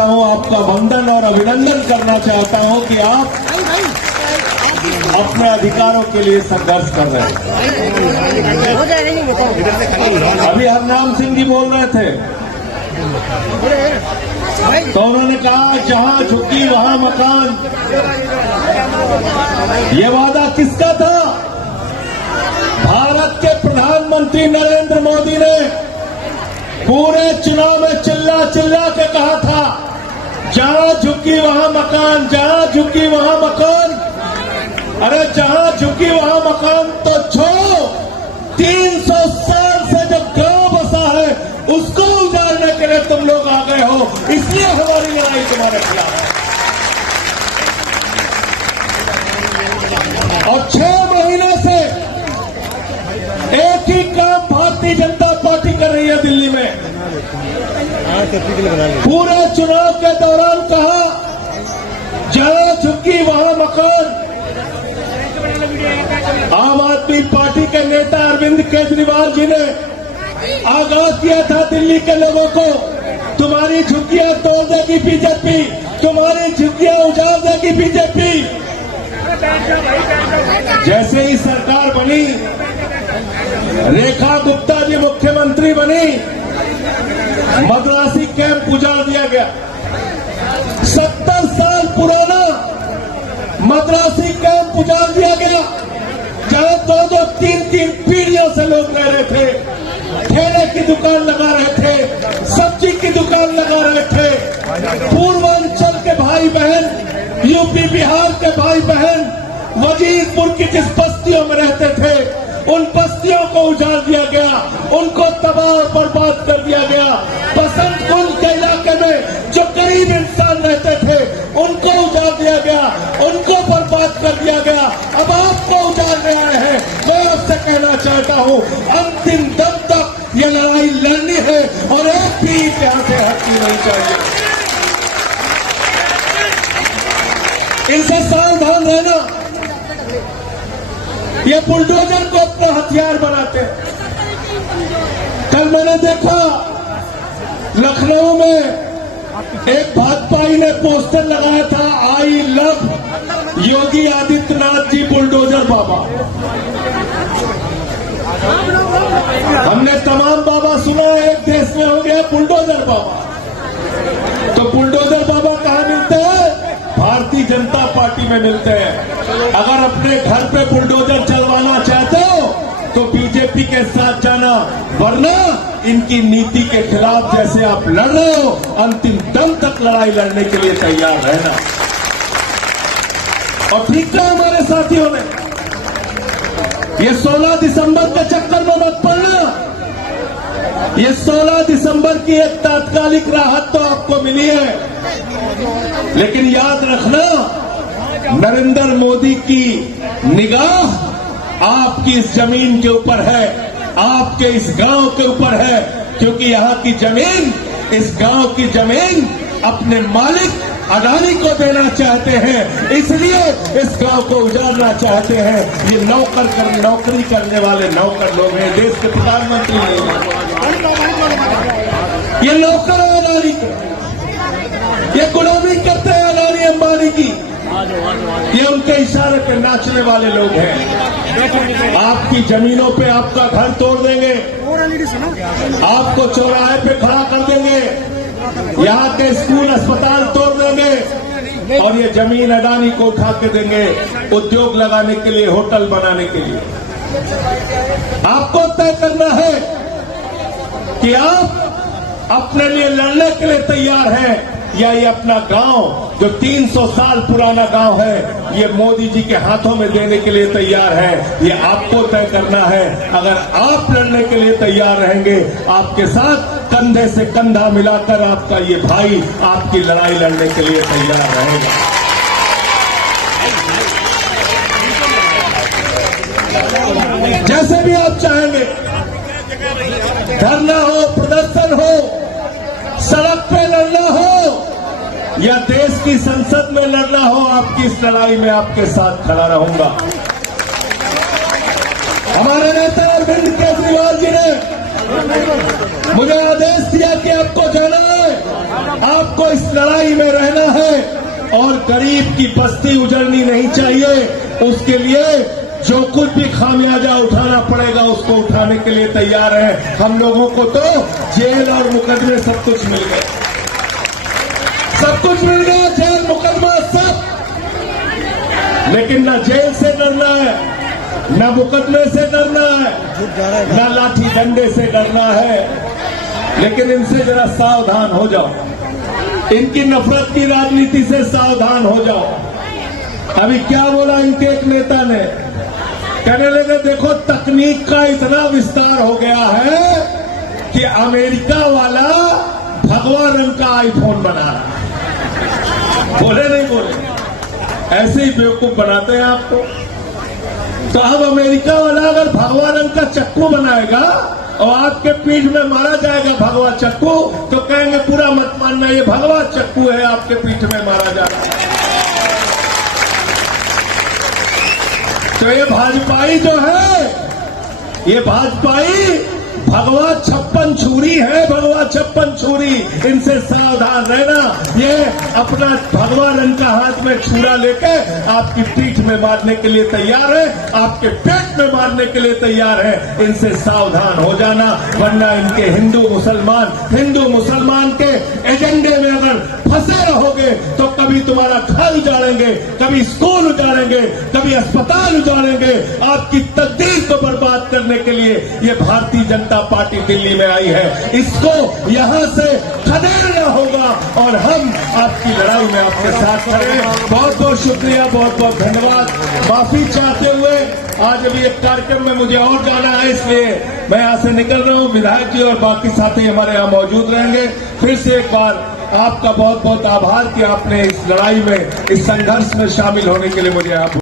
चाहता हूं, आपका वंदन और अभिनंदन करना चाहता हूं कि आप अपने अधिकारों के लिए संघर्ष कर रहे हैं। अभी हरनाम सिंह जी बोल रहे थे तो उन्होंने कहा जहां झुकी वहां मकान। ये वादा किसका था? भारत के प्रधानमंत्री नरेंद्र मोदी ने पूरे चुनाव में चिल्ला चिल्ला के कहा था जहां झुकी वहां मकान, जहां झुकी वहां मकान। अरे जहां झुकी वहां मकान तो छोड़ो, 300 साल से जो गांव बसा है उसको उजाड़ने के लिए तुम लोग आ गए हो, इसलिए हमारी लड़ाई तुम्हारे खिलाफ है। और 6 महीने से एक ही काम भारतीय जनता पार्टी कर रही है दिल्ली में। पूरे चुनाव के दौरान कहा जहां झुकी वहां मकान। आम आदमी पार्टी के नेता अरविंद केजरीवाल जी ने आगाज किया था दिल्ली के लोगों को, तुम्हारी झुग्गियां तोड़ देगी बीजेपी, तुम्हारी झुग्गियां उजाड़ देगी बीजेपी। जैसे ही सरकार बनी, रेखा गुप्ता जी मुख्यमंत्री बनी, मद्रासी कैंप उजाड़ दिया गया। 70 साल पुराना मद्रासी कैंप उजाड़ दिया गया, जहां 2-2, 3-3 पीढ़ियों से लोग रह रहे थे, ठेले की दुकान लगा रहे थे, सब्जी की दुकान लगा रहे थे। पूर्वांचल के भाई बहन, यूपी बिहार के भाई बहन वजीरपुर की जिस बस्तियों में रहते थे, उन बस्तियों को उजाड़ दिया गया, उनको तबाह और बर्बाद कर दिया गया। बसंत कुंज के इलाके में जो गरीब इंसान रहते थे उनको उजाड़ दिया गया, उनको बर्बाद कर दिया गया। अब आपको उजाड़ने आए हैं। मैं आपसे कहना चाहता हूं, अंतिम दम तक ये लड़ाई लड़नी है और एक भी यहां से हटनी नहीं चाहिए। इनसे सावधान रहना। ये बुलडोजर को अपना हथियार बनाते हैं। कल मैंने देखा लखनऊ में एक भाजपाई ने पोस्टर लगाया था, I love Yogi Adityanath ji bulldozer Baba. हमने तमाम बाबा सुना है, एक देश में हो गया बुलडोजर बाबा। तो बुलडोजर बाबा कहां मिलते हैं? भारतीय जनता पार्टी में मिलते हैं। अगर अपने घर पे बुलडोजर चलवाना चाहते हो तो बीजेपी के साथ जाना, वरना इनकी नीति के खिलाफ जैसे आप लड़ रहे हो, अंतिम दम तक लड़ाई लड़ने के लिए तैयार रहना। और ठीक है हमारे साथियों ने, ये 16 दिसंबर के चक्कर में मत पड़ना। ये 16 दिसंबर की एक तात्कालिक राहत तो आपको मिली है, लेकिन याद रखना नरेंद्र मोदी की निगाह आपकी इस जमीन के ऊपर है, आपके इस गांव के ऊपर है, क्योंकि यहां की जमीन, इस गांव की जमीन अपने मालिक अडानी को देना चाहते हैं, इसलिए इस गांव को उजाड़ना चाहते हैं। ये नौकरी करने वाले नौकर लोग हैं, देश के प्रधानमंत्री नहीं हैं। ये नौकर है अडानी के, ये गुलामी करते हैं अडानी अंबानी की, ये उनके इशारे पे नाचने वाले लोग हैं। आपकी जमीनों पे आपका घर तोड़ देंगे, आपको चौराहे पे खड़ा कर देंगे, यहाँ के स्कूल अस्पताल तोड़ देंगे और ये जमीन अडानी को उठा के देंगे उद्योग लगाने के लिए, होटल बनाने के लिए। आपको तय करना है कि आप अपने लिए लड़ने के लिए तैयार हैं या ये अपना गांव जो 300 साल पुराना गांव है ये मोदी जी के हाथों में देने के लिए तैयार है। ये आपको तय करना है। अगर आप लड़ने के लिए तैयार रहेंगे, आपके साथ कंधे से कंधा मिलाकर आपका ये भाई आपकी लड़ाई लड़ने के लिए तैयार रहेगा। जैसे भी आप चाहेंगे, धरना हो, प्रदर्शन हो, सड़क पे लड़ना हो या देश की संसद में लड़ना हो, आपकी इस लड़ाई में आपके साथ खड़ा रहूंगा। हमारे नेता अरविंद केजरीवाल जी ने मुझे आदेश दिया कि आपको जाना है आपको इस लड़ाई में रहना है और गरीब की बस्ती उजड़नी नहीं चाहिए। उसके लिए जो कुछ भी खामियाजा उठाना पड़ेगा उसको उठाने के लिए तैयार है। हम लोगों को तो जेल और मुकदमे सब कुछ मिल गए, सब कुछ मिल गया, जेल मुकदमा सब। लेकिन न जेल से डरना है, न मुकदमे से डरना है, न लाठी डंडे से डरना है। लेकिन इनसे जरा सावधान हो जाओ, इनकी नफरत की राजनीति से सावधान हो जाओ। अभी क्या बोला इनके एक नेता ने, कहने लगे देखो तकनीक का इतना विस्तार हो गया है कि अमेरिका वाला भगवा रंग का आईफोन बना रहा है। बोले नहीं बोले, ऐसे ही बेवकूफ बनाते हैं आपको। तो अब अमेरिका वाला अगर भगवा रंग का चक्कू बनाएगा और आपके पीठ में मारा जाएगा भगवा चक्कू, तो कहेंगे पूरा मत मानना, ये भगवा चक्कू है आपके पीठ में मारा जा रहा है। तो ये भाजपाई जो है, ये भाजपाई भगवा 56 छुरी है, भगवा 56 छुरी। इनसे सावधान रहना। ये अपना भगवा रंग का हाथ में छुरा लेके आपकी पीठ में मारने के लिए तैयार है, आपके पेट में मारने के लिए तैयार है। इनसे सावधान हो जाना, वरना इनके हिंदू मुसलमान के एजेंडे में अगर फंसे रहोगे तो कभी तुम्हारा घर उजाड़ेंगे, कभी स्कूल उजाड़ेंगे, कभी अस्पताल उजाड़ेंगे। आपकी तकदीर को बर्बाद करने के लिए ये भारतीय जनता पार्टी दिल्ली में आई है। इसको यहां से खदेड़ना होगा और हम आपकी लड़ाई में आपके साथ खड़े हैं। बहुत बहुत शुक्रिया, बहुत बहुत धन्यवाद। माफी चाहते हुए आज अभी एक कार्यक्रम में मुझे और जाना है, इसलिए मैं यहां से निकल रहा हूं। विधायक जी और बाकी साथी हमारे यहां मौजूद रहेंगे। फिर से एक बार आपका बहुत बहुत आभार कि आपने इस लड़ाई में, इस संघर्ष में शामिल होने के लिए मुझे आप